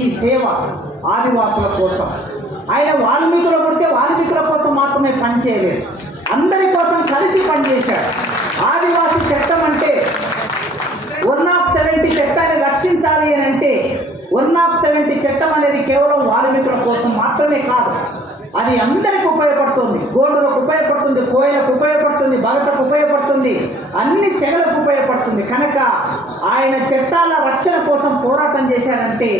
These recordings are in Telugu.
ఈ సేవ ఆదివాసుల కోసం. ఆయన వాల్మీకులు కొడితే వాల్మీకుల కోసం మాత్రమే పనిచేయలేదు, అందరి కోసం కలిసి పనిచేశాడు. ఆదివాసి చట్టం అంటే 170 చట్టాన్ని రక్షించాలి అని అంటే 170 చట్టం అనేది కేవలం వాల్మీకుల కోసం మాత్రమే కాదు, అది అందరికి ఉపయోగపడుతుంది. గోండులకు ఉపయోగపడుతుంది, కోయలకు ఉపయోగపడుతుంది, భగతకు ఉపయోగపడుతుంది, అన్ని తెగలకు ఉపయోగపడుతుంది. కనుక ఆయన చట్టాల రక్షణ కోసం పోరాటం చేశాడంటే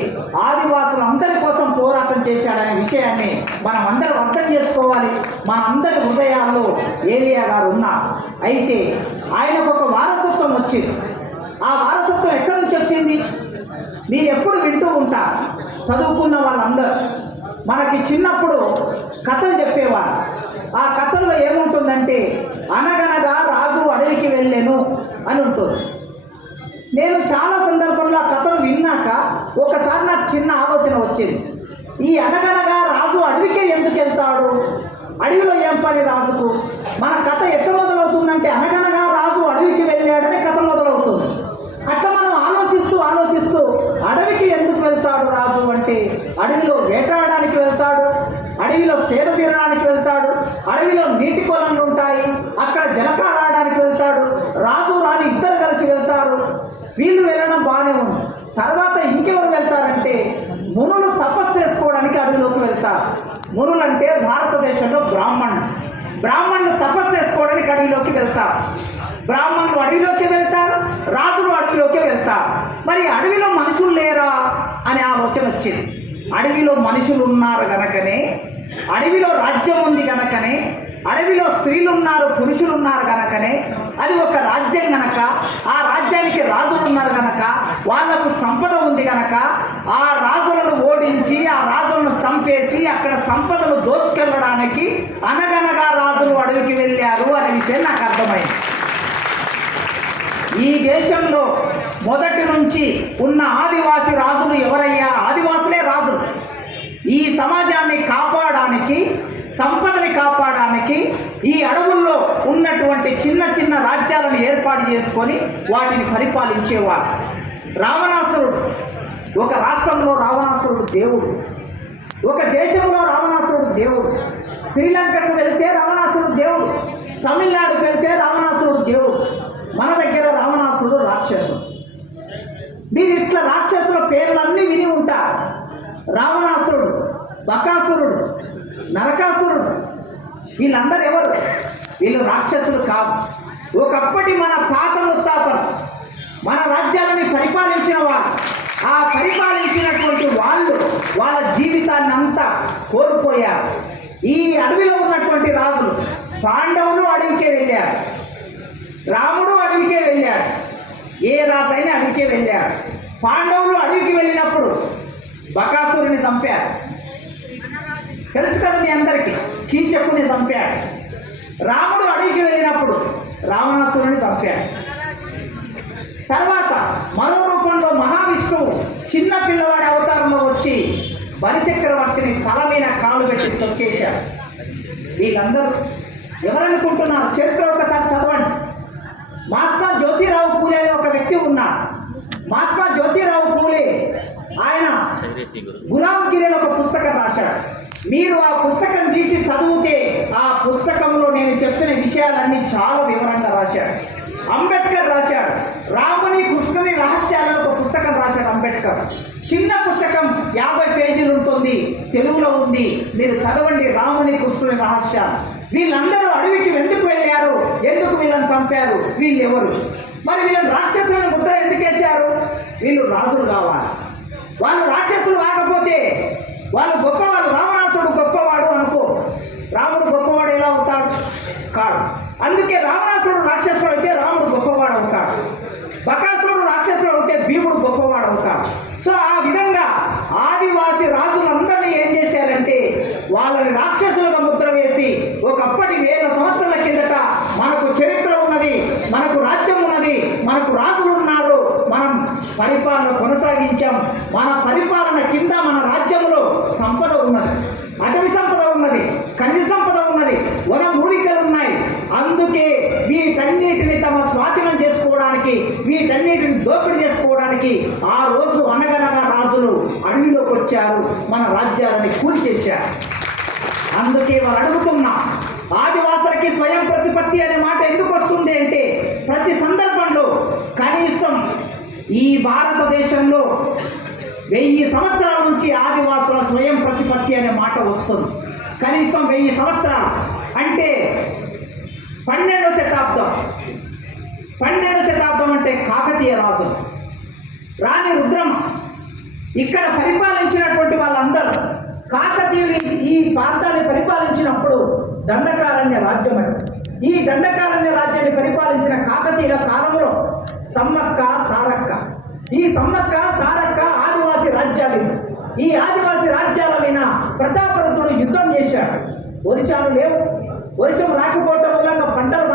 ఆదివాసులు అందరి కోసం పోరాటం చేశాడనే విషయాన్ని మనం అందరం అర్థం చేసుకోవాలి. మన అందరి హృదయాల్లో ఏలియా గారు ఉన్నారు. అయితే ఆయనకు ఒక వారసత్వం వచ్చింది. ఆ వారసత్వం ఎక్కడి నుంచి వచ్చింది? మీరు ఎప్పుడు వింటూ ఉంటారు, చదువుకున్న వాళ్ళందరూ మనకి చిన్నప్పుడు కథలు చెప్పేవారు. ఆ కథల్లో ఏముంటుందంటే అనగనగా రాజు అడవికి వెళ్ళెను అని ఉంటుంది. నేను చాలా సందర్భంలో ఆ కథలు విన్నాక ఒకసారి నాకు చిన్న ఆలోచన వచ్చింది. ఈ అనగనగా రాజు అడవికే ఎందుకు వెళ్తాడు? అడవిలో ఏం పని రాజుకు? మన కథ ఎట్లా మొదలవుతుందంటే అనగనగా రాజు అడవికి వెళ్ళాడని కథ మొదలవుతుంది. అట్లా మనం ఆలోచిస్తూ అడవికి ఎందుకు వెళ్తాడు రాజు అంటే అడవిలో వేటాడడానికి వెళ్తాడు, అడవిలో సేద తీరడానికి వెళ్తాడు, అడవిలో నీటి కొలలు ఉంటాయి, అక్కడ జలకాలాడడానికి వెళ్తాడు. రాజు రాణి ఇద్దరు కలిసి వెళ్తారు. వీళ్ళు వెళ్ళడం బాగానే ఉంది. తర్వాత ఇంకెవరు వెళ్తారంటే మునులు తపస్సు చేసుకోవడానికి అడవిలోకి వెళ్తారు. మునులు అంటే భారతదేశంలో బ్రాహ్మణులు తపస్సు చేసుకోవడానికి అడవిలోకి వెళ్తారు. బ్రాహ్మణులు అడవిలోకి వెళ్తారు, రాజులు అడవిలోకి వెళ్తారు. మరి అడవిలో మనుషులు లేరా అనే ఆలోచన వచ్చింది. అడవిలో మనుషులు ఉన్నారు కనుకనే, అడవిలో రాజ్యం ఉంది కనుకనే, అడవిలో స్త్రీలు ఉన్నారు, పురుషులు ఉన్నారు కనుకనే అది ఒక రాజ్యం కనుక, ఆ రాజ్యానికి రాజులు ఉన్నారు కనుక, వాళ్లకు సంపద ఉంది కనుక ఆ రాజులను ఓడించి ఆ రాజులను చంపేసి అక్కడ సంపదలు దోచుకెళ్ళడానికి అనగనగా రాజులు అడవికి వెళ్ళారు అనే విషయం నాకు అర్థమైంది. ఈ దేశంలో మొదటి నుంచి ఉన్న ఆదివాసి రాజులు ఎవరయ్యా? ఆదివాసులే రాజులు. ఈ సమాజాన్ని కాపాడడానికి, సంపదని కాపాడడానికి ఈ అడవుల్లో ఉన్నటువంటి చిన్న చిన్న రాజ్యాలను ఏర్పాటు చేసుకొని వాటిని పరిపాలించేవారు. రావణాసురుడు, ఒక రాష్ట్రంలో రావణాసురుడు దేవుడు, ఒక దేశంలో రావణాసురుడు దేవుడు. శ్రీలంకకు వెళ్తే రావణాసురుడు దేవుడు, తమిళనాడుకు వెళ్తే రావణాసురుడు దేవుడు. మన దగ్గర రావణాసురుడు రాక్షసుడు. మీరు ఇట్లా రాక్షసుల పేర్లన్నీ విని ఉంటారు. రావణాసురుడు, బకాసురుడు, నరకాసురుడు, వీళ్ళందరూ ఎవరు? వీళ్ళు రాక్షసులు కాదు. ఒకప్పటి మన తాతలు మన రాజ్యాలని పరిపాలించిన వారు, ఆ పరిపాలించినటువంటి వాళ్ళు వాళ్ళ జీవితాన్ని అంతా కోల్పోయారు. ఈ అడవిలో ఉన్నటువంటి రాజులు, పాండవులు అడవికే వెళ్ళారు, రాముడు అడవికే వెళ్ళాడు, ఏ రాజైనా అడవికే వెళ్ళాడు. పాండవులు అడవికి వెళ్ళినప్పుడు బకాసురుని చంపారు, తెలుసు కదా మీ అందరికీ, కీచకుని చంపాడు. రాముడు అడవికి వెళ్ళినప్పుడు రావణాసురుని చంపాడు. తర్వాత మరో రూపంలో మహావిష్ణువు చిన్న పిల్లవాడి అవతారంలో వచ్చి బలిచక్రవర్తిని తల మీద కాలు పెట్టి తొక్కేశాడు. వీళ్ళందరూ ఎవరనుకుంటున్నారు? చరిత్ర ఒకసారి చదవండి. మహాత్మా జ్యోతిరావు పూలే అనే ఒక వ్యక్తి ఉన్నాడు. మహాత్మా జ్యోతిరావు పూలే ఆయన గులాంగిరి అని ఒక పుస్తకం రాశాడు. మీరు ఆ పుస్తకం తీసి చదివితే ఆ పుస్తకంలో నేను చెప్పిన విషయాలన్నీ చాలా వివరంగా రాశాడు. అంబేద్కర్ రాశాడు రాముని కృష్ణుని రహస్యాలను ఒక పుస్తకం రాశాడు అంబేద్కర్. చిన్న పుస్తకం 50 పేజీలు ఉంటుంది, తెలుగులో ఉంది, మీరు చదవండి. రాముని కృష్ణుని రహస్యాలు. వీళ్ళందరూ అడవికి ఎందుకు వెళ్ళారు? ఎందుకు వీళ్ళని చంపారు? వీళ్ళు ఎవరు? మరి వీళ్ళని రాక్షసులను ముద్ర ఎందుకు వేశారు? వీళ్ళు రాజులు కావాలి. వాళ్ళు రాక్షసులు కాకపోతే వాళ్ళు గొప్పవాళ్ళు. రావణాసుడు గొప్పవాడు అనుకో, రాముడు గొప్పవాడు ఎలా అవుతాడు? కాదు. అందుకే రావణాసుడు రాక్షసుడు అయితే రాముడు గొప్పవాడు అవుతాడు, బకాసురుడు రాక్షసుడు అయితే భీముడు గొప్పవాడు అవుతాడు. సో ఆ విధంగా ఆదివాసి రాజులందరినీ ఏం చేశారంటే వాళ్ళని రాక్షసులుగా ముద్ర వేసి ఒకప్పటి 1000 సంవత్సరాల కిందట మనకు చరిత్ర ఉన్నది, మనకు రాజ్యం ఉన్నది, మనకు రాజులు ఉన్నారు, మనం పరిపాలన కొనసాగించాం. మన పరిపాలన కింద మన రాజ్యంలో సంపద ఉన్నది, అటవీ సంపద ఉన్నది, ఖనిజ సంపద ఉన్నది, వన మూలికలు ఉన్నాయి. అందుకే వీటన్నిటిని తమ స్వాధీనం చేసుకోవడానికి, వీటన్నిటిని దోపిడీ చేసుకోవడానికి ఆ రోజు అనగనగా రాజు ఆదివాసులు అడవిలోకి వచ్చారు, మన రాజ్యాలని కూల్చేశారు. అందుకే వాళ్ళు అడుగుతున్నా, ఆదివాసులకి స్వయం ప్రతిపత్తి అనే మాట ఎందుకు వస్తుంది అంటే, ప్రతి సందర్భంలో కనీసం ఈ భారతదేశంలో 1000 సంవత్సరాల నుంచి ఆదివాసుల స్వయం ప్రతిపత్తి అనే మాట వస్తుంది. కనీసం 1000 సంవత్సరాలు అంటే 12వ శతాబ్దం. 12వ శతాబ్దం అంటే కాకతీయ రాజు, రాణి రుద్రమ ఇక్కడ పరిపాలించినటువంటి వాళ్ళందరూ కాకతీయులు ఈ ప్రాంతాన్ని పరిపాలించినప్పుడు దండకారణ్య రాజ్యం అని. ఈ దండకారణ్య రాజ్యాన్ని పరిపాలించిన కాకతీయుల కాలంలో సమ్మక్క సారక్క, ఈ సమ్మక్క సారక్క ఆదివాసీ రాజ్యాలు. ఈ ఆదివాసీ రాజ్యాల మీద ప్రతాపరుద్రుడు యుద్ధం చేశాడు. వర్షాలు లేవు, వర్షం రాకపోవటం మూలంగా పంటలు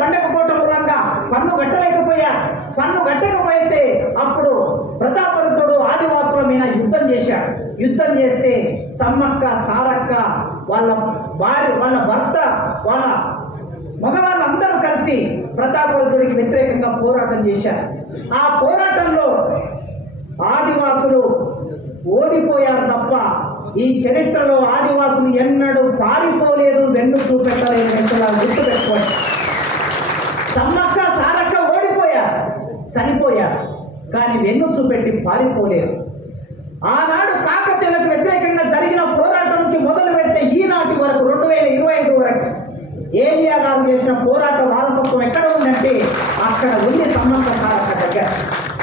పండకపోవటం మూలంగా పన్ను కట్టలేకపోయారు. పన్ను కట్టకపోతే అప్పుడు ప్రతాపరుద్రుడు ఆదివాసుల మీద యుద్ధం చేశాడు. యుద్ధం చేస్తే సమ్మక్క సారక్క వాళ్ళ భార్య, వాళ్ళ భర్త, వాళ్ళ మగవాళ్ళందరూ కలిసి ప్రతాపరుద్రుడికి వ్యతిరేకంగా పోరాటం చేశారు. ఆ పోరాటంలో ఆదివాసులు ఓడిపోయారు తప్ప ఈ చరిత్రలో ఆదివాసులు ఎన్నడూ పారిపోలేదు, వెన్ను చూపెట్టలేదు. వెంటలా గుర్తుపెట్టుకోండి. సమ్మక్క సారక్క ఓడిపోయారు, చనిపోయారు, కానీ వెన్ను చూపెట్టి పారిపోలేదు. ఆనాడు కాకతీయులకు వ్యతిరేకంగా జరిగిన పోరాటం నుంచి మొదలు పెడితే ఈనాటి వరకు 2025 వరకు ఏలియా గారు చేసిన పోరాట వారసత్వం ఎక్కడ ఉందంటే అక్కడ ఉంది, సమ్మక్క సారక్క దగ్గర.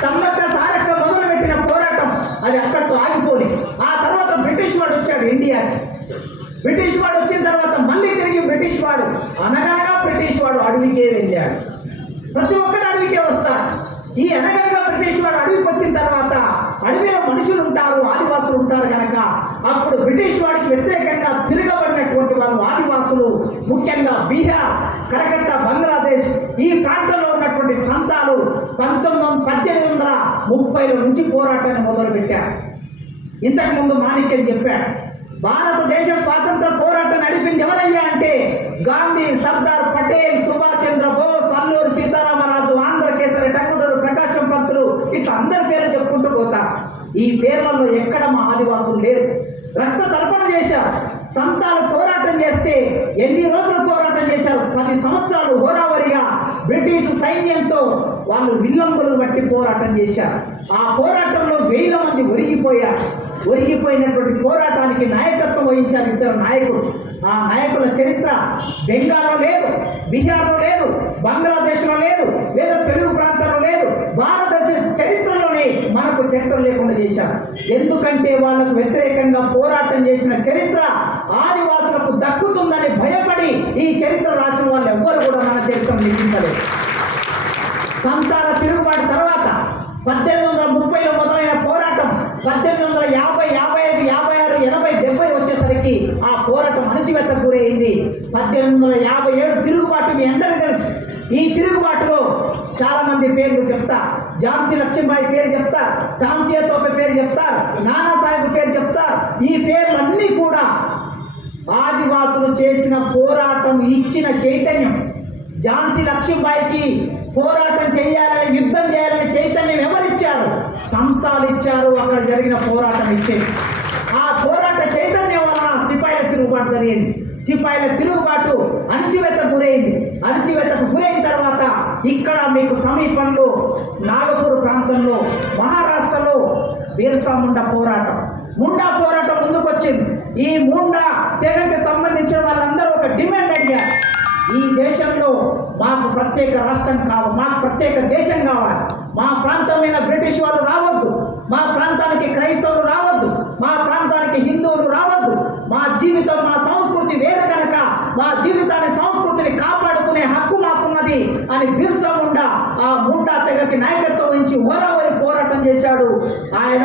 సమ్మక్క సారక్క మొదలుపెట్టిన పోరాటం అది అక్కడితో ఆగిపోలేదు. ఆ తర్వాత బ్రిటిష్ వాడు వచ్చాడు ఇండియాకి. బ్రిటిష్ వాడు వచ్చిన తర్వాత మళ్ళీ తిరిగి బ్రిటిష్ వాడు అనగనగా బ్రిటిష్ వాడు అడవికే వెళ్ళాడు. ప్రతి ఒక్కటి అడవికే వస్తాడు. ఈ అనగనగా బ్రిటిష్ వాడు అడవికి వచ్చిన తర్వాత అడవిలో మనుషులు ఉంటారు, ఆదివాసులు ఉంటారు కనుక అప్పుడు బ్రిటిష్ వాడికి వ్యతిరేకంగా తిరగబడినటువంటి వాళ్ళు ఆదివాసులు, ముఖ్యంగా బీహార్, కలకత్తా, బంగ్లాదేశ్ ఈ ప్రాంతంలో ఉన్నటువంటి సంతాలు 1830 నుంచి పోరాటాన్ని మొదలుపెట్టారు. ఇంతకుముందు మాణిక్యం చెప్పాడు, భారతదేశ స్వాతంత్ర పోరాటం నడిపింది ఎవరయ్యా అంటే గాంధీ, సర్దార్ పటేల్, సుభాష్ చంద్ర బోస్, అల్లూరి సీతారామరాజు, ఆంధ్రకేసరి, టంగుటూరి ప్రకాశం పంతులు, ఇట్లా అందరి పేర్లు చెప్పుకుంటూ పోతా. ఈ పేర్లలో ఎక్కడ మా ఆదివాసులు లేరు. రక్త తర్పణ చేశారు. సంతాలు పోరాటం చేస్తే ఎన్ని రోజులు పోరాటం చేశారు? 10 సంవత్సరాలు హోరావరిగా బ్రిటిష్ సైన్యంతో వాళ్ళు విల్లంబులు బట్టి పోరాటం చేశారు. ఆ పోరాటంలో 1000 మంది ఒరిగిపోయారు. ఒరిగిపోయినటువంటి పోరాటానికి నాయకత్వం వహించారు 2 నాయకులు. ఆ నాయకుల చరిత్ర బెంగాల్లో లేదు, బీహార్లో లేదు, బంగ్లాదేశ్లో లేదు, లేదా తెలుగు ప్రాంతంలో లేదు. భారతదేశ చరిత్రలోనే మనకు చరిత్ర లేకుండా చేశారు. ఎందుకంటే వాళ్ళకు వ్యతిరేకంగా పోరాటం చేసిన చరిత్ర ఆదివాసులకు దక్కుతుందని భయపడి ఈ చరిత్ర రాసిన వాళ్ళు ఎవ్వరు కూడా మన చరిత్రను లిఖించలేదు. సంతాల తిరుగుబాటు తర్వాత 1830లో మొదలైన పోరాటం 1850, 55, 56, 80, 70 వచ్చేసరికి ఆ పోరాటం అణచివేతకు గురైంది. 1857 తిరుగుబాటు మీ అందరికీ తెలుసు. ఈ తిరుగుబాటులో చాలా మంది పేర్లు చెప్తా. ఝాన్సీ లక్ష్మీబాయి పేరు చెప్తారు, తాంతియా తోపే పేరు చెప్తారు, నానాసాహెబ్ పేరు చెప్తారు. ఈ పేర్లన్నీ కూడా ఆదివాసులు చేసిన పోరాటం ఇచ్చిన చైతన్యం. ఝాన్సీ లక్ష్మీబాయికి పోరాటం చేయాలని, యుద్ధం చేయాలని చైతన్యం ఎవరిచ్చారు? సంతాలు ఇచ్చారు. అక్కడ జరిగిన పోరాటం ఇచ్చేది. ఆ పోరాట చైతన్యం వలన సిపాయిల తిరుగుబాటు జరిగింది. సిపాయిల తిరుగుబాటు అణచివేతకు గురైంది. అణచివేతకు గురైన తర్వాత ఇక్కడ మీకు సమీపంలో నాగపూర్ ప్రాంతంలో మహారాష్ట్రలో బిర్సా ముండా పోరాటం ముందుకు వచ్చింది. ఈ ముండా తెగకి సంబంధించిన వాళ్ళందరూ ఒక డిమాండ్ అడిగారు. ఈ దేశంలో మాకు ప్రత్యేక రాష్ట్రం కావాలి, మాకు ప్రత్యేక దేశం కావాలి. మా ప్రాంతం మీద బ్రిటిష్ వాళ్ళు రావద్దు, మా ప్రాంతానికి క్రైస్తవులు రావద్దు, మా ప్రాంతానికి హిందువులు రావద్దు. మా జీవితం, మా సంస్కృతి వేరు కనుక మా జీవితాన్ని, సంస్కృతిని కాపాడుకునే హక్కు మాకున్నది అని బిర్సా ముండా ఆ ముండా తెగకి నాయకత్వం వహించి హోరావరి పోరాటం చేశాడు. ఆయన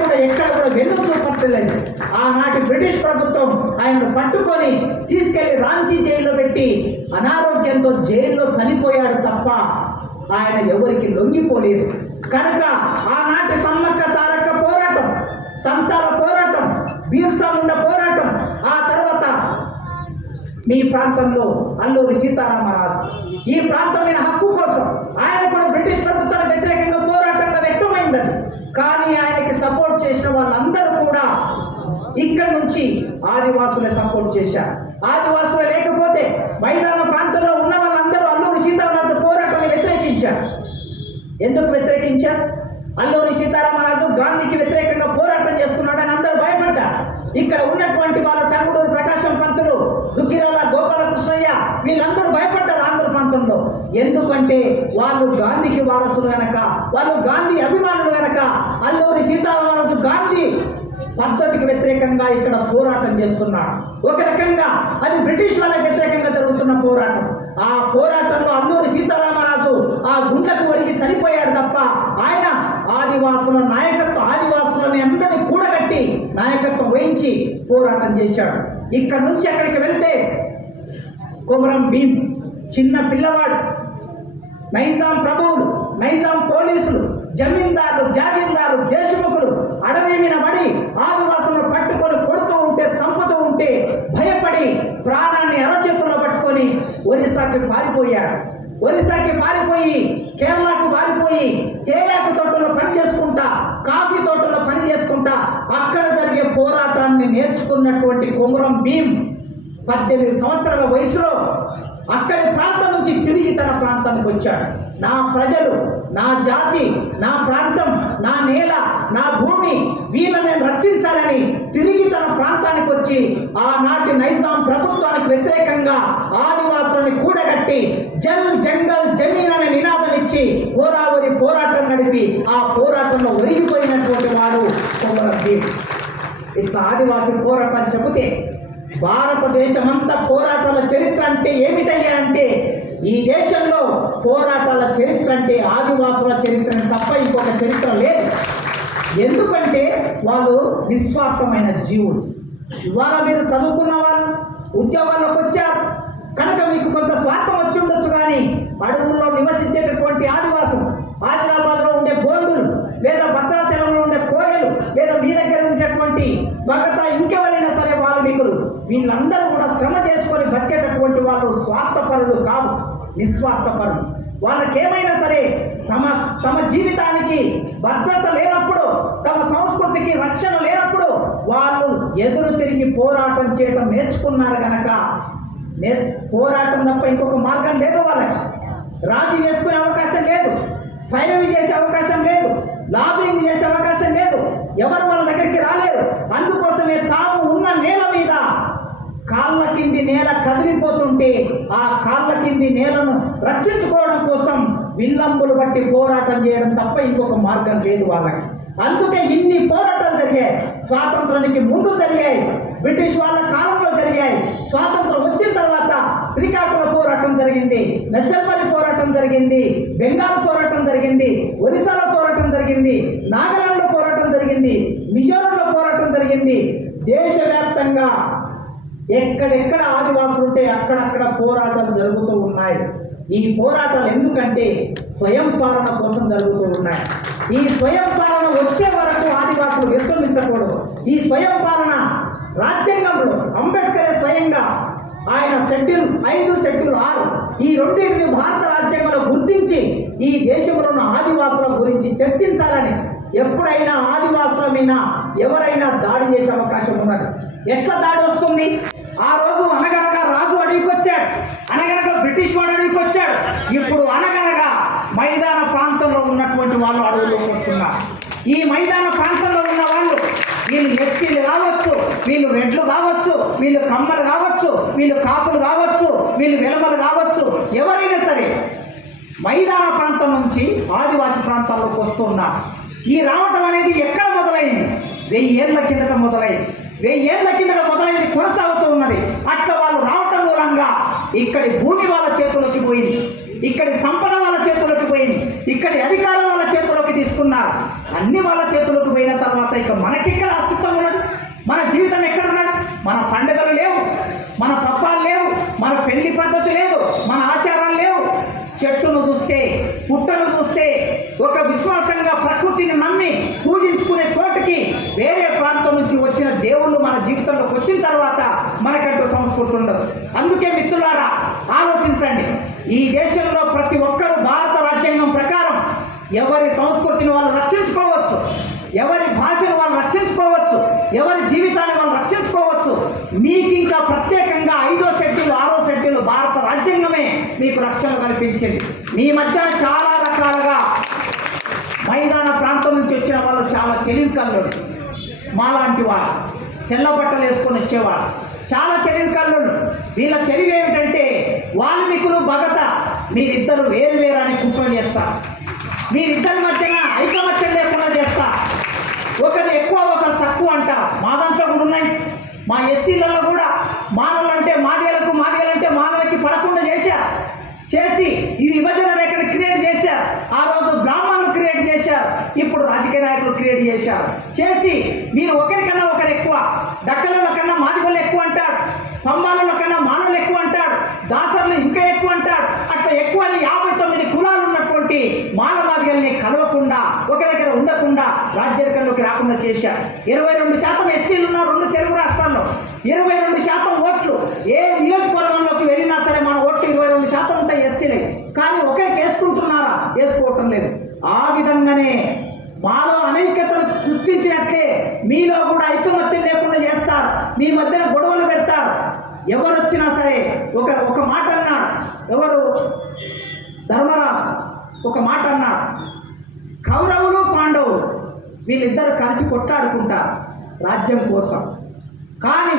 కూడా ఎక్కడ కూడా వెన్ను చూపట్టలేదు. ఆనాటి బ్రిటిష్ ప్రభుత్వం ఆయనను పట్టుకొని తీసుకెళ్లి రాంచీ జైల్లో పెట్టి అనారోగ్యంతో జైల్లో చనిపోయాడు తప్ప ఆయన ఎవరికి లొంగిపోలేదు. కనుక ఆనాటి సమ్మక్క సారక్క పోరాటం, సంతాల పోరాటం, బిర్సా ముండా పోరాటం, ఆ తర్వాత మీ ప్రాంతంలో అల్లూరి సీతారామరాజు ఈ ప్రాంతమైన హక్కు కోసం ఆయన కూడా బ్రిటిష్ ప్రభుత్వానికి వ్యతిరేకంగా పోరాటంగా వ్యక్తమైందని కానీ ఆయనకి సపోర్ట్ చేసిన వాళ్ళందరూ కూడా ఇక్కడ నుంచి ఆదివాసులే సపోర్ట్ చేశారు. ఆదివాసులు లేకపోతే మైదాన ప్రాంతంలో ఉన్న వాళ్ళందరూ అల్లూరి సీతారామరాజు పోరాటాన్ని వ్యతిరేకించారు. ఎందుకు వ్యతిరేకించారు? అల్లూరి సీతారామరాజు గాంధీకి వ్యతిరేకంగా పోరాటం చేస్తున్నాడని అందరూ భయపడ్డారు. ఇక్కడ ఉన్నటువంటి వాళ్ళు టంగుటూరి ప్రకాశం పంతులు, దుగ్గిరాల గోపాలకృష్ణయ్య వీళ్ళందరూ భయపడ్డారు ఆంధ్ర ప్రాంతంలో. ఎందుకంటే వాళ్ళు గాంధీకి వారసులు గనక, వాళ్ళు గాంధీ అభిమానులు గనక. అల్లూరి సీతారామరాజు గాంధీ పద్ధతికి వ్యతిరేకంగా ఇక్కడ పోరాటం చేస్తున్నాడు. ఒక రకంగా అది బ్రిటిష్ వాళ్ళకి వ్యతిరేకంగా జరుగుతున్న పోరాటం. ఆ పోరాటంలో అల్లూరి సీతారామరాజు ఆ గుండెకు వరిగి చనిపోయాడు తప్ప ఆయన ఆదివాసుల నాయకత్వం, ఆదివాసులని అందరినీ కూడగట్టి నాయకత్వం వహించి పోరాటం చేశాడు. ఇక్కడ నుంచి అక్కడికి వెళితే కొమరం భీం చిన్న పిల్లవాడు, నైజాం ప్రభువులు, నైజాం పోలీసులు, జమీందారులు, జాగీర్దారులు, దేశముఖులు అడవి మీద పడి ఆదివాసులను పట్టుకొని కొడుతూ ఉంటే, చంపుతూ ఉంటే భయపడి ప్రాణాన్ని అరచేతుల్లో పట్టుకొని ఒరిస్సాకి పారిపోయాడు. ఒరిస్సాకి పారిపోయి కేరళకు పారిపోయి తేయాకు తోటలో పని చేసుకుంటా, కాఫీ తోటలో పని చేసుకుంటా అక్కడ జరిగే పోరాటాన్ని నేర్చుకున్నటువంటి కొమరం భీం 18 సంవత్సరాల వయసులో అక్కడి ప్రాంతం నుంచి తిరిగి తన ప్రాంతానికి వచ్చాడు. నా ప్రజలు, నా జాతి, నా ప్రాంతం, నా నేల, నా భూమి, వీళ్ళని నేను రక్షించాలని తిరిగి తన ప్రాంతానికి వచ్చి ఆనాటి నైజాం ప్రభుత్వానికి వ్యతిరేకంగా ఆదివాసులని కూడగట్టి జల్ జంగల్ జమీన్ అనే నినాదం ఇచ్చి గోదావరి పోరాటం నడిపి ఆ పోరాటంలో ఒరిగిపోయినటువంటి వాడు కొమరం భీం. ఇట్లా ఆదివాసి పోరాటం చెబితే భారతదేశమంతా పోరాటాల చరిత్ర అంటే ఏమిటయ్యా అంటే, ఈ దేశంలో పోరాటాల చరిత్ర అంటే ఆదివాసుల చరిత్ర తప్ప ఇంకొక చరిత్ర లేదు. ఎందుకంటే వాళ్ళు నిస్వార్థమైన జీవులు. ఇవాళ మీరు చదువుకున్న వాళ్ళు ఉద్యోగాల్లోకి వచ్చారు కనుక మీకు కొంత స్వార్థం వచ్చి ఉండొచ్చు, కానీ అడవుల్లో నివసించేటటువంటి ఆదివాసులు, ఆదిలాబాద్లో ఉండే గోండులు, లేదా భద్రాచలంలో ఉండే కోయలు, లేదా మీ దగ్గర ఉండేటువంటి భగత ఇంకెవరైనా సరే వాల్మీకులు, వీళ్ళందరూ కూడా శ్రమ చేసుకొని బతికేటటువంటి వాళ్ళు స్వార్థపరులు కాదు, నిస్వార్థపరులు. వాళ్ళకేమైనా సరే తమ జీవితానికి భద్రత లేనప్పుడు, తమ సంస్కృతికి రక్షణ లేనప్పుడు వాళ్ళు ఎదురు తిరిగి పోరాటం చేయడం నేర్చుకున్నారు కనుక పోరాటం తప్ప ఇంకొక మార్గం లేదు. వాళ్ళకి రాజీ చేసుకునే అవకాశం లేదు, ఫైరవి చేసే అవకాశం లేదు, లాబింగ్ చేసే అవకాశం లేదు, ఎవరు వాళ్ళ దగ్గరికి రాలేరు. అందుకోసమే తాము ఉన్న నేల మీద కాళ్ళ కింది నేల కదిలిపోతుంటే ఆ కాళ్ళ కింది నేలను రక్షించుకోవడం కోసం విల్లంబులు బట్టి పోరాటం చేయడం తప్ప ఇంకొక మార్గం లేదు వాళ్ళకి. అందుకే ఇన్ని పోరాటాలు జరిగాయి. స్వాతంత్రానికి ముందు జరిగాయి, బ్రిటిష్ వాళ్ళ కాలంలో జరిగాయి, స్వాతంత్రం వచ్చిన తర్వాత శ్రీకాకుళం పోరాటం జరిగింది, నచ్చల్పల్లి పోరాటం జరిగింది, బెంగాల్ పోరాటం జరిగింది, ఒరిస్సాలో పోరాటం జరిగింది, నాగాలాండ్లో పోరాటం జరిగింది, మిజోరంలో పోరాటం జరిగింది. దేశవ్యాప్తంగా ఎక్కడెక్కడ ఆదివాసులు ఉంటే అక్కడక్కడ పోరాటాలు జరుగుతూ ఉన్నాయి. ఈ పోరాటాలు ఎందుకంటే స్వయం పాలన కోసం జరుగుతూ ఉన్నాయి. ఈ స్వయం పాలన వచ్చే వరకు ఆదివాసులు విస్తరించకూడదు. ఈ స్వయం పాలన రాజ్యాంగంలో అంబేద్కర్ స్వయంగా ఆయన షెడ్యూల్ 5, షెడ్యూల్ 6 ఈ రెండింటిని భారత రాజ్యాంగంలో గుర్తించి ఈ దేశంలో ఉన్న ఆదివాసుల గురించి చర్చించాలని, ఎప్పుడైనా ఆదివాసుల మీద ఎవరైనా దాడి చేసే అవకాశం ఉన్నది. ఎట్లా దాడి వస్తుంది? ఆ రోజు అనగనగా రాజు అడవికి వచ్చాడు, అనగనగా బ్రిటిష్ వాడు అడవికి వచ్చాడు. ఇప్పుడు అనగనగా మైదాన ప్రాంతంలో ఉన్నటువంటి వాళ్ళు అడవుల్లోకి వస్తున్నారు. ఈ మైదాన ప్రాంతంలో ఉన్న వాళ్ళు, వీళ్ళు ఎస్సీలు కావచ్చు, వీళ్ళు రెడ్లు కావచ్చు, వీళ్ళు కమ్మలు కావచ్చు, వీళ్ళు కాపులు కావచ్చు, వీళ్ళు వెలమలు కావచ్చు, ఎవరైనా సరే మైదాన ప్రాంతం నుంచి ఆదివాసి ప్రాంతాల్లోకి వస్తున్నారు. ఈ రావటం అనేది ఎక్కడ మొదలైంది? 1000 ఏళ్ల కిందట మొదలైంది. 1000 ఏళ్ల కిందట మొదలైంది, కొనసాగుతూ ఉన్నది. అట్లా వాళ్ళు రావటం మూలంగా ఇక్కడి భూమి వాళ్ళ చేతుల్లోకి పోయింది, ఇక్కడి సంపద వాళ్ళ చేతుల్లోకి పోయింది, ఇక్కడి అధికారం వాళ్ళ చేతుల్లోకి తీసుకున్నారు. అన్ని వాళ్ళ చేతుల్లోకి పోయిన తర్వాత ఇక మనకిక్కడ అస్తిత్వం ఉన్నది? మన జీవితం ఎక్కడున్నది? మన పండుగలు లేవు, మన పప్పాలు లేవు, మన పెళ్లి పద్ధతి లేదు, మన ఆచారాలు లేవు. చెట్టును చూస్తే, పుట్టను చూస్తే, ఒక విశ్వాసంగా ప్రకృతిని నమ్మి పూజించుకునే చోటుకి వేరే ప్రాంతం నుంచి వచ్చిన దేవుళ్ళు మన జీవితంలోకి వచ్చిన తర్వాత మనకంటూ సంస్కృతి ఉండదు. అందుకే మిత్రులారా ఆలోచించండి. ఈ దేశంలో ప్రతి ఒక్కరూ భారత రాజ్యాంగం ప్రకారం ఎవరి సంస్కృతిని వాళ్ళు రక్షించుకోవచ్చు. ఎవరి భాషను వాళ్ళు రక్షించుకోవచ్చు, ఎవరి జీవితాన్ని వాళ్ళు రక్షించుకోవచ్చు. మీకు ఇంకా ప్రత్యేకంగా 5వ షెడ్యూల్ 6వ షెడ్యూల్ భారత రాజ్యాంగమే మీకు రక్షణ కల్పించింది. మీ మధ్య చాలా రకాలుగా మైదాన ప్రాంతం నుంచి వచ్చిన వాళ్ళు చాలా తెలివి కల్లోళ్ళు, మాలాంటి వారు తెల్ల బట్టలు వేసుకొని వచ్చేవారు చాలా తెలివి కల్లోళ్ళు. వీళ్ళ తెలివి ఏమిటంటే వాల్మీకులు భగత మీరిద్దరు వేరు వేరు అని కుట్ర చేస్తారు. మీరిద్దరి మధ్యన ఐకమత్యం లేకుండా చేస్తా. ఒకరు ఎక్కువ ఒకరు తక్కువ అంట. మా దాంట్లో కూడా ఉన్నాయి. మా ఎస్సీలలో కూడా మానలంటే మాదిగలకు, మాదిగలంటే మానలకి పడకుండా చేసి ఈ విభజన రేఖను క్రియేట్ చేశారు. ఆ రోజు బ్రాహ్మణులు క్రియేట్ చేశారు, ఇప్పుడు రాజకీయ నాయకులు క్రియేట్ చేసి మీరు ఒకరికన్నా ఒకరు ఎక్కువ, డక్కల కన్నా మాదిగలు ఎక్కువ అంటాడు, పంబాల కన్నా మానవులు ఎక్కువ అంటాడు, దాసర్లు ఇంకా ఎక్కువ అంటాడు. అట్లా ఎక్కువ అని 59 కులాలు ఉన్నటువంటి మానవాదిగల్ని కలవకుండా ఒక దగ్గర ఉండకుండా రాజ్యాంగంలోకి రాకుండా చేశారు. 22% ఎస్సీలు ఉన్నారు 2 తెలుగు రాష్ట్రాల్లో. 22% ఓట్లు ఏ నియోజకవర్గంలోకి వెళ్ళినా సరే మన ఓట్లు 22% ఉంటాయి ఎస్సీలే. కానీ ఒకరికి వేసుకుంటున్నారా? వేసుకోవటం లేదు. ఆ విధంగానే మాలో అనైక్యతను సృష్టించినట్లే మీలో కూడా ఐకమత్యం లేకుండా చేస్తారు. మీ మధ్యన గొడవలు పెడతారు. ఎవరు వచ్చినా సరే ఒక మాట అన్నాడు. ఎవరు? ధర్మరాజు ఒక మాట అన్నాడు, కౌరవులు పాండవులు వీళ్ళిద్దరు కలిసి కొట్లాడుకుంటారు రాజ్యం కోసం. కానీ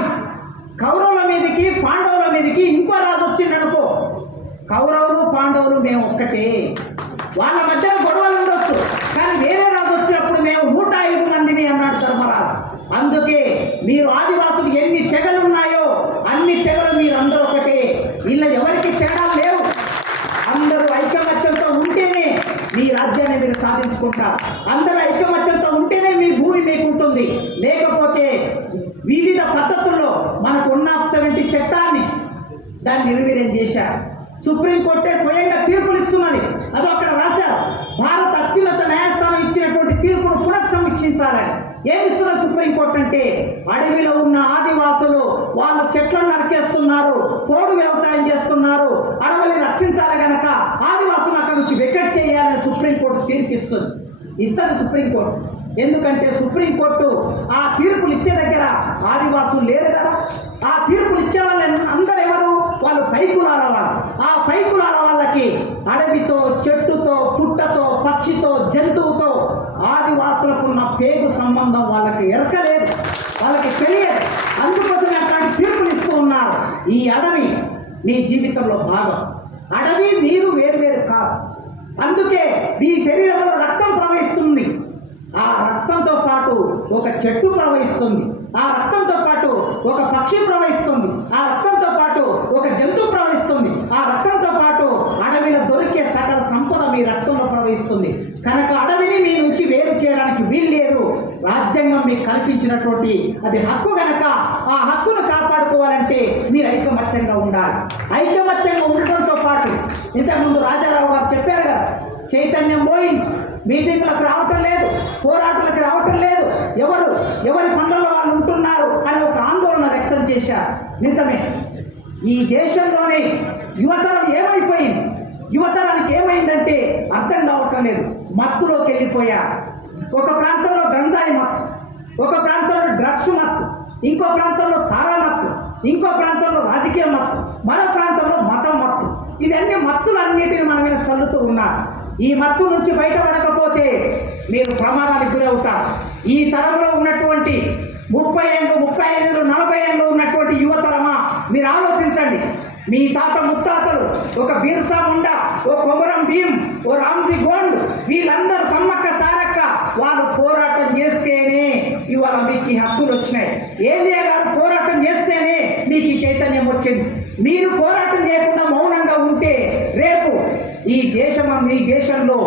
కౌరవుల మీదకి పాండవుల మీదకి ఇంకో రాజు వచ్చిండనుకో, కౌరవులు పాండవులు మేము ఒక్కటే. వాళ్ళ మధ్యన గొడవలు ఉండొచ్చు, కానీ వేరే రాజు వచ్చినప్పుడు మేము 105 మందిని అన్నాడు ధర్మరాజు. అందుకే మీరు ఆదివాసులు ఎన్ని తెగలు ఉన్నాయో అన్ని తెగలు మీరు అందరూ ఒకటే. వీళ్ళ ఎవరికి తేడా లేవు. అందరూ ఐకమత్యంతో ఉంటేనే మీ రాజ్యాన్ని మీరు సాధించుకుంటారు. అందరూ ఐకమత్యంతో ఉంటేనే మీ భూమి మీకు ఉంటుంది. లేకపోతే వివిధ పద్ధతుల్లో మనకు 170 చట్టాన్ని దాన్ని నిర్వీర్యం చేశారు. సుప్రీంకోర్టే స్వయంగా తీర్పులు ఇస్తున్నది. అది అక్కడ రాశారు. భారత అత్యున్నత న్యాయస్థానం ఇచ్చినటువంటి తీర్పును పునఃసమీక్షించాలని. ఏమిస్తున్నారు సుప్రీంకోర్టు అంటే, అడవిలో ఉన్న ఆదివాసులు వాళ్ళు చెట్లను నరికేస్తున్నారు, పోడు వ్యవసాయం చేస్తున్నారు, అడవుల్ని రక్షించాలి గనక ఆదివాసులను అక్కడ నుంచి వెకెట్ చేయాలని సుప్రీంకోర్టు తీర్పిస్తుంది. ఇస్తుంది సుప్రీంకోర్టు. ఎందుకంటే సుప్రీంకోర్టు ఆ తీర్పులు ఇచ్చే దగ్గర ఆదివాసులు లేరు కదా. ఆ తీర్పులు ఇచ్చే వాళ్ళు అందరూ ఎవరు? వాళ్ళు పైకులాల వాళ్ళు. ఆ పైకులాల వాళ్ళకి అడవితో, చెట్టుతో, పుట్టతో, పక్షితో, జంతువుతో ఆదివాసులకు ఉన్న పేగు సంబంధం వాళ్ళకి ఎరకలేదు, వాళ్ళకి తెలియదు. అందుకోసమే అట్లాంటి తీర్పులు ఇస్తూ ఉన్నారు. ఈ అడవి మీ జీవితంలో భాగం. అడవి మీరు వేరు కాదు. అందుకే మీ శరీరంలో రక్తం ప్రవహిస్తుంది. ఆ రక్తంతో పాటు ఒక చెట్టు ప్రవహిస్తుంది. ఆ రక్తంతో పాటు ఒక పక్షి ప్రవహిస్తుంది. ఆ రక్తంతో పాటు ఒక జంతువు ప్రవహిస్తుంది. ఆ రక్తంతో పాటు అడవిలో దొరికే సకల సంపద మీ రక్తంలో ప్రవహిస్తుంది. కనుక అడవిని మీ నుంచి వేరు చేయడానికి వీల్లేదు. రాజ్యాంగం మీకు కల్పించినటువంటి అది హక్కు కనుక ఆ హక్కును కాపాడుకోవాలంటే మీరు ఐకమత్యంగా ఉండాలి. ఐకమత్యంగా ఉండటంతో పాటు ఇంతకుముందు రాజారావు గారు చెప్పారు కదా, చైతన్యం పోయింది, మీటింగ్లకు రావటం లేదు, పోరాటాలకు రావటం లేదు, ఎవరి పనులలో వాళ్ళు ఉంటున్నారు అని ఒక ఆందోళన వ్యక్తం చేశారు. నిజమే, ఈ దేశంలోనే యువతరం ఏమైపోయింది, యువతరానికి ఏమైందంటే అర్థం కావటం లేదు. మత్తులోకి వెళ్ళిపోయారు. ఒక ప్రాంతంలో గంజాయి మత్తు, ఒక ప్రాంతంలో డ్రగ్స్ మత్తు, ఇంకో ప్రాంతంలో సారా మత్తు, ఇంకో ప్రాంతంలో రాజకీయ మత్తు, మరో ప్రాంతంలో మతం మత్తు. ఇవన్నీ మత్తులన్నిటిని మన మీద చల్లుతూ ఉన్నారు. ఈ మత్తు నుంచి బయటపడకపోతే మీరు ప్రమాదానికి గురవుతారు. ఈ తరంలో ఉన్నటువంటి 30 ఏళ్ళు, 35 ఏళ్ళు, 40 ఏళ్ళు ఉన్నటువంటి యువతరమా, మీరు ఆలోచించండి. మీ తాత ముత్తాతలు ఒక బిర్సా ముండా, ఓ కొమరం భీం, ఓ రామ్జీ గోండ్, వీళ్ళందరూ సమ్మక్క సారక్క వాళ్ళు పోరాటం చేస్తేనే ఇవాళ మీకు ఈ హక్కులు వచ్చినాయి. ఏలియా గారు పోరాటం చేస్తేనే మీకు ఈ చైతన్యం వచ్చింది. మీరు పోరాటం చేయకుండా మౌనంగా ఉంటే రేపు ఈ దేశంలో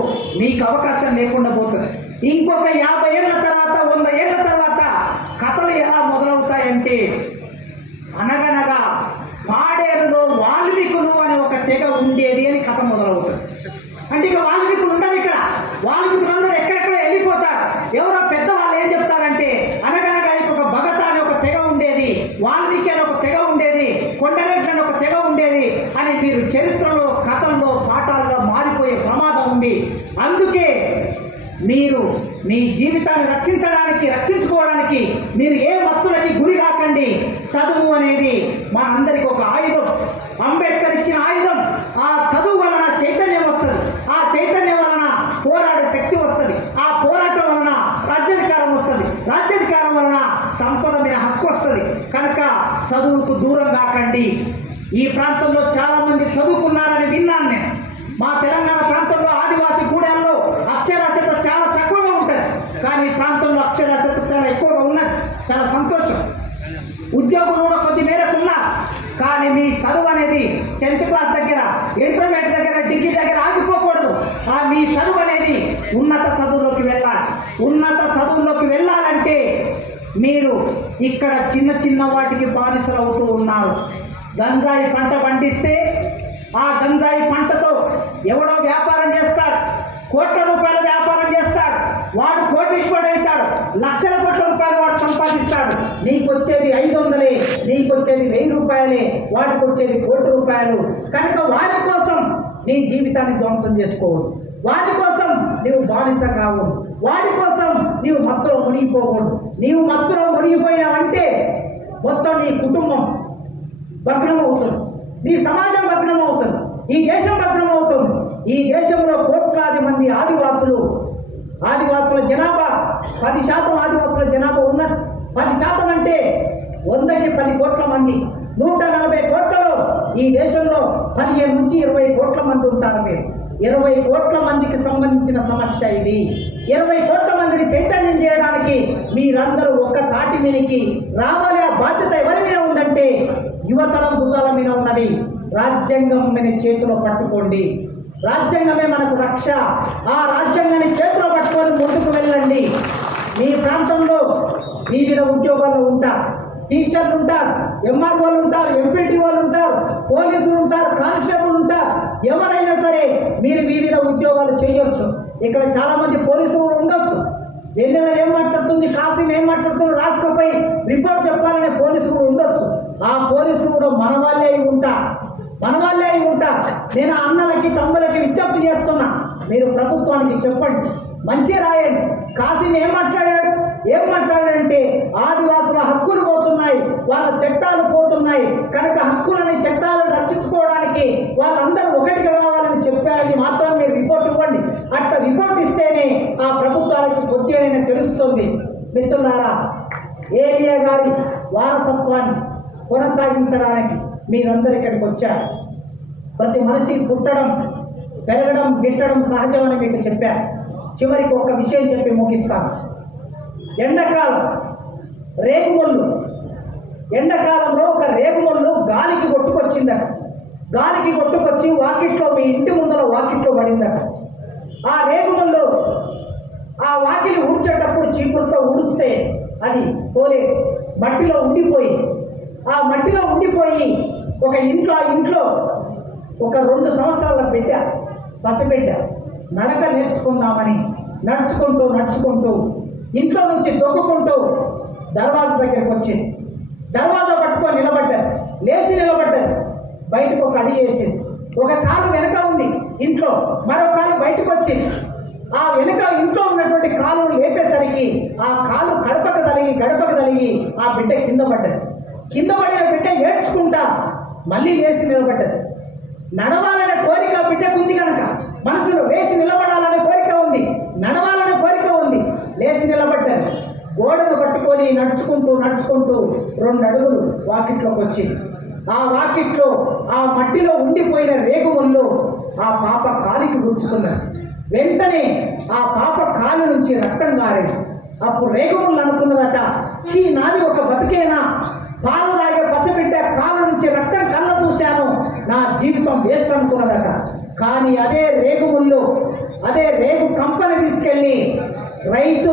మీకు అవకాశం లేకుండా పోతుంది. ఇంకొక 50 ఏళ్ల తర్వాత, 100 ఏళ్ల తర్వాత కథలు ఎలా మొదలవుతాయంటే, అనగనగా పాడేరులో వాల్మీకులు అనే ఒక తెగ ఉండేది అని కథ మొదలవుతుంది. అంటే ఇక వాల్మీకులు ఉండదు ఇక్కడ. వాల్మీకులు అందరూ ఎక్కడెక్కడ వెళ్ళిపోతారు. ఎవరో పెద్దవాళ్ళు ఏం చెప్తారంటే, అనగనగా ఒక భగత అనే ఒక తెగ ఉండేది, వాల్మీకి అనే ఒక తెగ ఉండేది, కొండరెడ్డి అనే ఒక తెగ ఉండేది అని మీరు చరిత్రలో, కథల్లో, పాఠాలుగా మారిపోయే ప్రమాదం ఉంది. అందుకే మీరు మీ జీవితాన్ని రక్షించుకోవడానికి మీరు ఏ మత్తులకి గురి కాకండి. చదువు అనేది మనందరికి ఒక ఆయుధం. అంబేద్కర్ ఇచ్చిన ఆయుధం. ఆ చదువు వలన చైతన్యం వస్తుంది. ఆ చైతన్యం వలన పోరాడే శక్తి వస్తుంది. ఆ పోరాటం వలన రాజ్యాధికారం వస్తుంది. రాజ్యాధికారం వలన సంపద మీద హక్కు వస్తుంది. కనుక చదువుకు దూరం కాకండి. ఈ ప్రాంతంలో చాలామంది చదువుకున్నారని విన్నాను నేను. మా తెలంగాణ ప్రాంతంలో ఆదివాసీ గూడాల్లో అక్షరాస్యత చాలా తక్కువగా ఉంటుంది. కానీ ఈ ప్రాంతంలో అక్షరాస్యత చాలా ఎక్కువగా ఉన్నది. చాలా సంతోషం. ఉద్యోగులు కూడా కొద్ది మేరకు ఉన్నారు. కానీ మీ చదువు అనేది 10th క్లాస్ దగ్గర, ఇంటర్మీడియట్ దగ్గర, డిగ్రీ దగ్గర ఆగిపోకూడదు. మీ చదువు అనేది ఉన్నత చదువులోకి వెళ్ళాలి. ఉన్నత చదువుల్లోకి వెళ్ళాలంటే మీరు ఇక్కడ చిన్న చిన్న వాటికి బానిసలు అవుతూ ఉన్నారు. గంజాయి పంట పండిస్తే ఆ గంజాయి పంటతో ఎవడో వ్యాపారం చేస్తాడు. కోట్ల రూపాయల వ్యాపారం చేస్తాడు. వాడు కోటీశ్వరుడు అవుతాడు. లక్షల కోట్ల రూపాయలు వాడు సంపాదిస్తాడు. నీకు వచ్చేది 500, నీకు వచ్చేది 1000 రూపాయలే, వాడికి వచ్చేది 1 కోటి రూపాయలు. కనుక వారి కోసం నీ జీవితాన్ని ధ్వంసం చేసుకోవద్దు. వారి కోసం నీవు బానిస కావు. వాడి కోసం నీవు మత్తులో మునిగిపోకూడదు. నీవు మత్తులో మునిగిపోయావంటే మొత్తం నీ కుటుంబం భగ్నం అవుతుంది. నీ సమాజం భగ్నం అవుతుంది. ఈ దేశం భగ్నం అవుతుంది. ఈ దేశంలో కోట్లాది మంది ఆదివాసుల జనాభా 10% ఆదివాసుల జనాభా ఉన్నది. 10% అంటే 100కి 10 కోట్ల మంది. 140 కోట్లలో ఈ దేశంలో 15 నుంచి 20 కోట్ల మంది ఉంటారు. మీరు 20 కోట్ల మందికి సంబంధించిన సమస్య ఇది. 20 కోట్ల మందిని చైతన్యం చేయడానికి మీరందరూ ఒక్క తాటి మీదకి రావాలి. ఆ బాధ్యత ఎవరి మీద ఉందంటే యువతరం భుజాల మీద ఉన్నది. రాజ్యాంగం మీద చేతిలో పట్టుకోండి. రాజ్యాంగమే మనకు రక్ష. ఆ రాజ్యాంగాన్ని చేతిలో పట్టుకొని ముందుకు వెళ్ళండి. మీ ప్రాంతంలో వివిధ ఉద్యోగాల్లో ఉంటారు. టీచర్లు ఉంటారు, ఎంఆర్ఓలు ఉంటారు, ఎంపీటీ వాళ్ళు ఉంటారు, పోలీసులు ఉంటారు, కానిస్టేబుల్ ఉంటారు. ఎవరైనా సరే మీరు వివిధ ఉద్యోగాలు చేయొచ్చు. ఇక్కడ చాలామంది పోలీసులు ఉండొచ్చు. ఎన్నెల ఏం మాట్లాడుతుంది, కాసిం ఏం మాట్లాడుతుంది, రాసుకుపోయి రిపోర్ట్ చెప్పాలనే పోలీసులు ఉండొచ్చు. ఆ పోలీసులు కూడా మన వాళ్ళే ఉంటారు. నేను అన్నలకి తమ్ములకి విజ్ఞప్తి చేస్తున్నా, మీరు ప్రభుత్వానికి చెప్పండి, మంచిగా రాయండి. కాసిం ఏం మాట్లాడాడంటే ఆదివాసుల హక్కులు పోతున్నాయి, వాళ్ళ చట్టాలు పోతున్నాయి. కనుక హక్కులని చట్టాలను రక్షించుకోవడానికి వాళ్ళందరూ ఒకటిగా కావాలని చెప్పారని మాత్రం మీరు రిపోర్ట్ ఇవ్వండి. అట్లా రిపోర్ట్ ఇస్తేనే ఆ ప్రభుత్వానికి కొద్దిగా తెలుస్తుంది. మిత్రులారా, ఏలియా గారి వారసత్వాన్ని కొనసాగించడానికి మీరందరూ ఇక్కడికి వచ్చారు. ప్రతి మనిషి పుట్టడం, పెరగడం, గిట్టడం సహజమని మీకు చెప్పారు. చివరికి ఒక విషయం చెప్పి ముగిస్తాను. ఎండాకాలం రేగుముళ్ళు, ఎండాకాలంలో ఒక రేగుముళ్ళు గాలికి కొట్టుకొచ్చిందట. గాలికి కొట్టుకొచ్చి వాకిట్లో, మీ ఇంటి ముందర వాకిట్లో పడిందట. ఆ రేగుముళ్ళు ఆ వాకిలి ఊడ్చేటప్పుడు చీపురుతో ఊడిస్తే అది పోలే, మట్టిలో ఉండిపోయి, ఆ మట్టిలో ఉండిపోయి ఒక ఇంట్లో ఒక 2 సంవత్సరాల పసిబిడ్డ నడక నేర్చుకుందామని నడుచుకుంటూ ఇంట్లో నుంచి దొక్కుకుంటూ దర్వాజా దగ్గరికి వచ్చింది. దర్వాజా పట్టుకొని లేచి నిలబడ్డారు. బయటకు ఒక అడి వేసింది. ఒక కాలు వెనక ఉంది ఇంట్లో, మరో కాలు బయటకు వచ్చింది. ఆ వెనుక ఇంట్లో ఉన్నటువంటి కాలును లేపేసరికి ఆ కాలు గడపకు తలిగి ఆ బిడ్డ కింద పడిన బిడ్డ ఏడ్చుకుంటా మళ్ళీ లేచి నిలబడ్డది. నడవాలనే కోరిక బిడ్డకు ఉంది కనుక మనసులో లేచి నిలబడాలనే కోరిక ఉంది, నడవాలనే కోరిక ఉంది. లేచి నిలబడ్డది. గోడను పట్టుకొని నడుచుకుంటూ 2 అడుగులు వాకిట్లోకి వచ్చింది. ఆ వాకిట్లో ఆ మట్టిలో ఉండిపోయిన రేగుముళ్ళు ఆ పాప కాలికి గుచ్చుకున్నది. వెంటనే ఆ పాప కాలు నుంచి రక్తం కారేది. అప్పుడు రేగుముళ్ళు అనుకున్నదట, నాది ఒక బతికేనా, పాలు తాగే పసిబిడ్డ కాలు నుంచి రక్తం కళ్ళ చూశాను, నా జీవితం వేస్ట్ అనుకున్నదట. కానీ అదే రేగు కంపని తీసుకెళ్ళి రైతు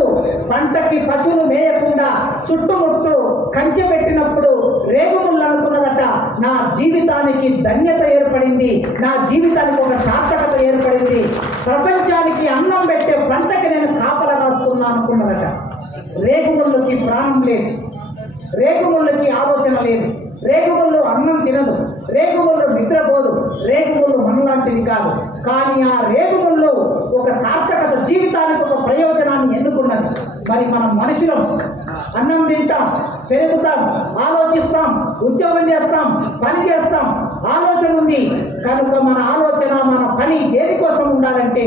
పంటకి పశువులు మేయకుండా చుట్టుముట్టు కంచె పెట్టినప్పుడు రేగుముళ్ళు అనుకున్నదట, నా జీవితానికి ధన్యత ఏర్పడింది, నా జీవితానికి ఒక సార్థకత ఏర్పడింది, ప్రపంచానికి అన్నం పెట్టే పంటకి నేను కాపలా కాస్తున్నా అనుకున్నదట. రేగుముళ్ళకి ప్రాణం లేదు, రేగుముళ్ళకి ఆలోచన లేదు, రేగుముళ్ళు అన్నం తినదు, రేగుముళ్ళు నిద్రపోదు, రేగుముళ్ళు మనలాంటివి కాదు. కానీ ఆ రేగుముల్లో ఒక సార్థకత, జీవితానికి ఒక ప్రయోజనాన్ని ఎన్నుకున్నది. మరి మనం మనుషులం, అన్నం తింటాం, పెరుగుతాం, ఆలోచిస్తాం, ఉద్యోగం చేస్తాం, పని చేస్తాం, ఆలోచన ఉంది కనుక మన ఆలోచన, మన పని దేనికోసం ఉండాలంటే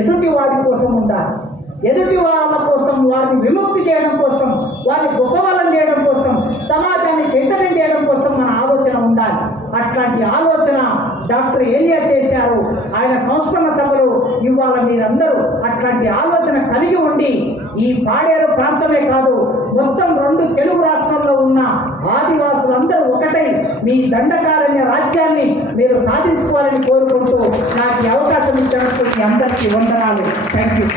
ఎదుటి వాడి కోసం ఉండాలి. ఎదుటి వాళ్ళ కోసం, వారిని విముక్తి చేయడం కోసం, వారిని గొప్పవాళ్ళని చేయడం కోసం, సమాజాన్ని చైతన్యం చేయడం కోసం మన ఆలోచన ఉండాలి. అట్లాంటి ఆలోచన డాక్టర్ ఏలియా చేశారు. ఆయన సంస్కరణ సభలో ఇవాళ మీరందరూ అట్లాంటి ఆలోచన కలిగి ఉండి ఈ పాడేరు ప్రాంతమే కాదు, మొత్తం 2 తెలుగు రాష్ట్రాల్లో ఉన్న ఆదివాసులందరూ ఒకటై మీ దండకారణ్య రాజ్యాన్ని మీరు సాధించుకోవాలని కోరుకుంటూ నాకు ఈ అవకాశం ఇచ్చినందుకు మీ అందరికీ వందనాలు. Thank you.